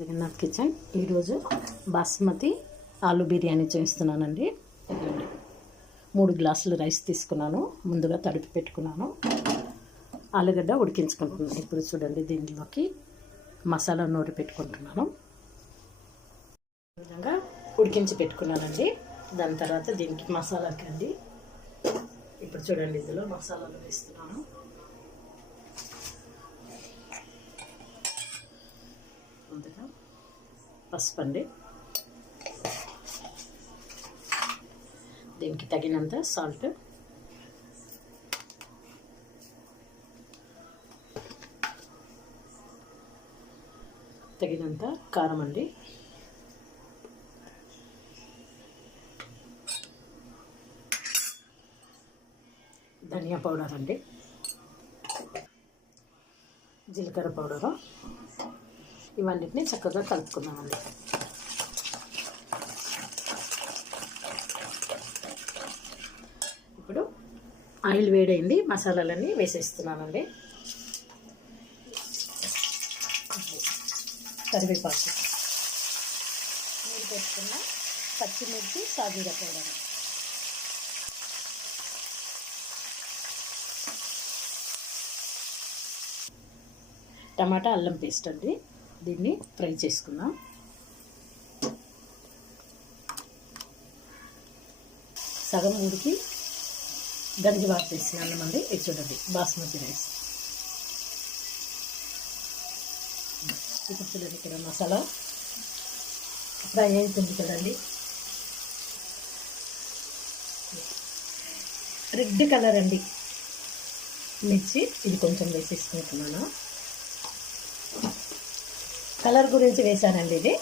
Jagannadh kitchen. ఈరోజు బాస్మతి ఆలు బిర్యానీ చేస్తున్నానండి. 3 గ్లాసులు రైస్ తీసుకున్నాను, ముందుగా తడిపి పెట్టుకున్నాను. ఆలుగడ్డ ఉడికించుకుంటున్నాను. ఇప్పుడు చూడండి, దీనిలోకి మసాలా నూరి పెట్టుకుంటున్నాను. ఈ విధంగా ఉడికించి పెట్టుకున్నానండి. దాని తర్వాత దీనికి మసాలాకి అండి, ఇప్పుడు చూడండి ఇందులో మసాలాలు వేస్తున్నాను. ముందుగా పసుపు అండి, దీనికి తగినంత సాల్ట్, తగినంత కారం అండి, ధనియా పౌడర్ అండి, జీలకర్ర పౌడరు, ఇవన్నిటిని చక్కగా కలుపుకుందామండి. ఇప్పుడు ఆయిల్ వేడైంది, మసాలాలన్నీ వేసేస్తున్నానండి. కరివేపాకు, మీరు పెట్టుకున్న పచ్చిమిర్చి, సాజీరా పౌడర్, టమాటా అల్లం పేస్ట్ అండి. దీన్ని ఫ్రై చేసుకుందాం. సగం ఉడికి గంజి వాటేసినాను అండి. ఇది చూడండి బాస్మతి రైస్. ఇప్పుడు చూడండి, ఇక్కడ మసాలా ఫ్రై అవుతుంది కదండి. రెడ్ కలర్ అండి మిర్చి, ఇది కొంచెం వేసేసుకుంటున్నాను. కలర్ గురించి వేసానండి. ఇది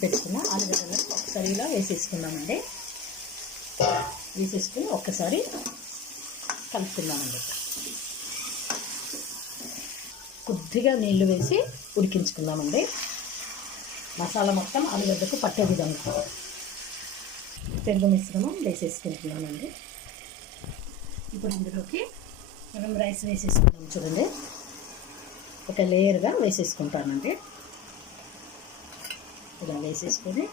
పెట్టుకున్న ఆలుగడ్డలు ఒకసారి ఇలా వేసేసుకున్నామండి. వేసేసుకుని ఒక్కసారి కలుపుకుందామండి. కొద్దిగా నీళ్లు వేసి ఉడికించుకుందామండి. మసాలా మొత్తం ఆలుగడ్డకు పట్టే విధంగా పెరుగు మిశ్రమం వేసేసుకుంటున్నామండి. ఇప్పుడు ఇందులోకి మనం రైస్ వేసేసుకుందాం. చూడండి, ఒక లేయర్గా వేసేసుకుంటానండి. ఇలా వేసేసుకొని